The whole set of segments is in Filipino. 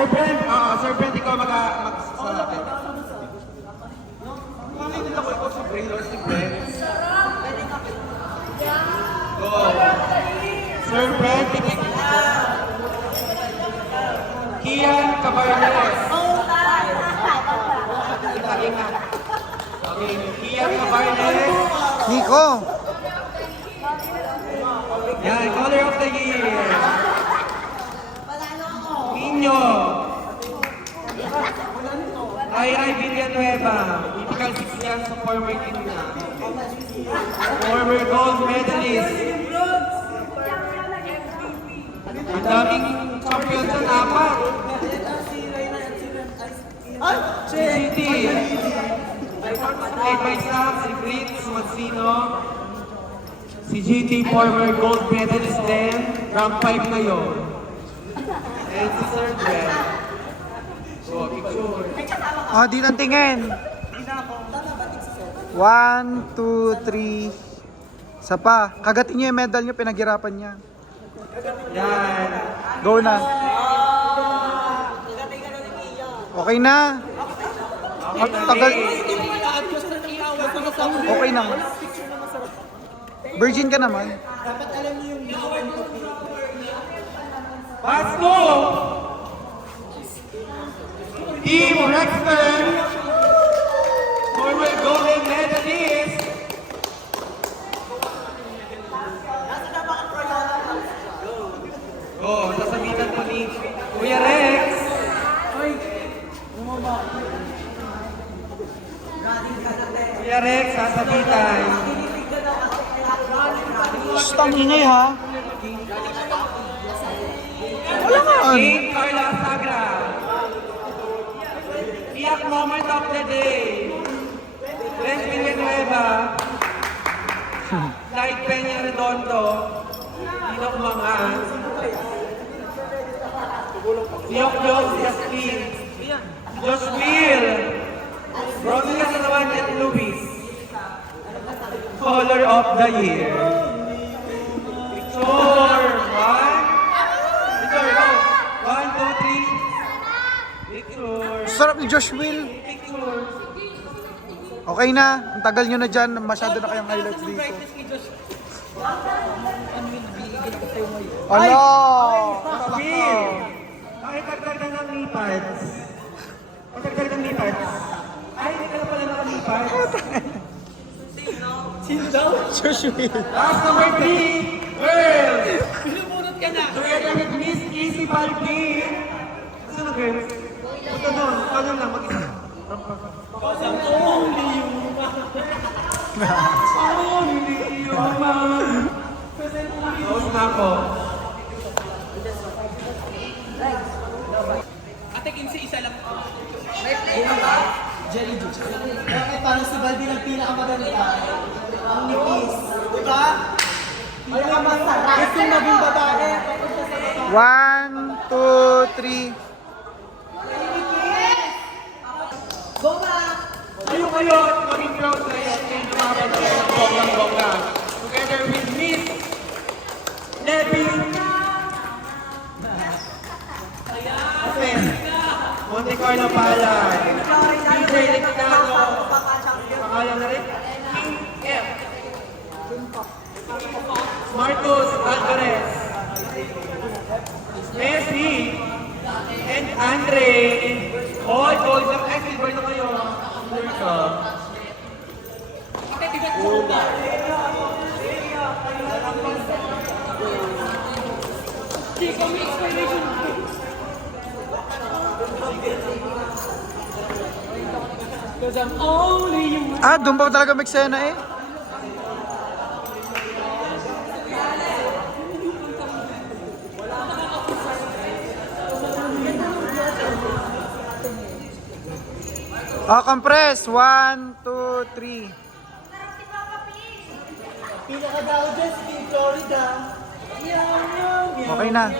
Sir Brent, ikaw magsasalapit. Bakit nila ko ikaw si Brent or si Brent? Go. Sir Brent, Kian Cabarles. Okay, Kian Cabarles. Nico! Yan, Color of the Year. Nino. Ray Villanueva. Typical 6 yan sa former team niya. Former gold medalist. Ang daming champion sa apat. Si GT. May isa, si Fritz Massino. Si GT, former gold medalist din. Rank 5 ngayon. And si Sir Brent. So, picture. Oh, di nang tingin. 1, 2, 3. Isa pa. Kagatin niyo yung medal niyo, pinaghirapan niya. Yan. Go na. Okay na. Tagal. Okay na. Virgin ka naman. Pasko! Team Rexton! Former golden medalist! Oh, sasabitan po ni Kuya Rex! Kuya Rex, sasabitan! Stang ingay ha. Wala nga. King Carla Sagra! Iyak moment of the day! Ren Villanueva! Light Peña Redondo! Dino Kumangan! Yok Justin! Josh Will! Romy Casanawan and Luis! Color of the Year! Picture! Picture, go! 1, 2, 3! Picture! Sarap ni Josh Will. Picture! Okay na. Ang tagal nyo na dyan. Masyado na kayong highlights dito. Ano? Will! Pakitagdagan ng lipads. Pakitagdagan ng lipads. Ay, hindi ka na pala nakalipads. Sino daw? Josh Will. Last number 3, girls! Pinubunot ka na! Together with Miss Casey Palki. Saan na girls? Punta doon. Kanya lang, mag-isa. Only you. Only you, man. Tapos na ako. Ate, 15 isa lang. Jelly juice. Bakit parang si Baldi ang pinakamaganda? Ang nipis. Diba? Pinakamasarap. Gusto maging babae. 1, 2, 3. Goma! Kayo, maging proud na yan. Kaya lumaban kayo ng bonggang-bongga. Together with Miss Nebby. Monte Carlo Palay. DJ Lictano. Pangalan na rin. King F. Marcos Alvarez. Messi. And Andre. Hoy, gold na. Ay, silver na kayo. Silver ka. Ate, di ba ito? Di kami expiration. Cause I'm only you. Ah, doon pa talaga magsena eh. Ah, compress. 1, 2, 3. Pinakadaw dyan si King Florida. Okay na.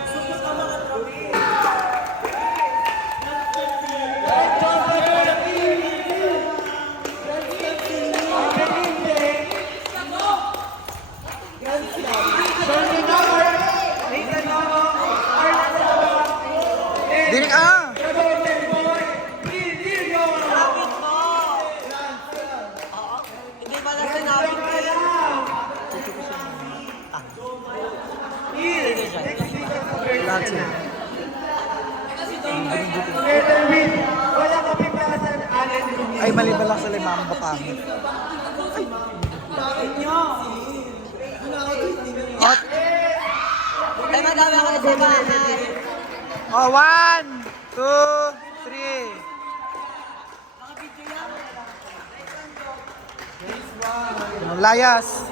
Dinig ah! Together with wala kapipasan Allen Ruiz. Ay, maliban lang sa limang bapangit. Bakit nyo? Ay, madami ako sa bahay. Oh, 1, 2, 3. Layas. Ay,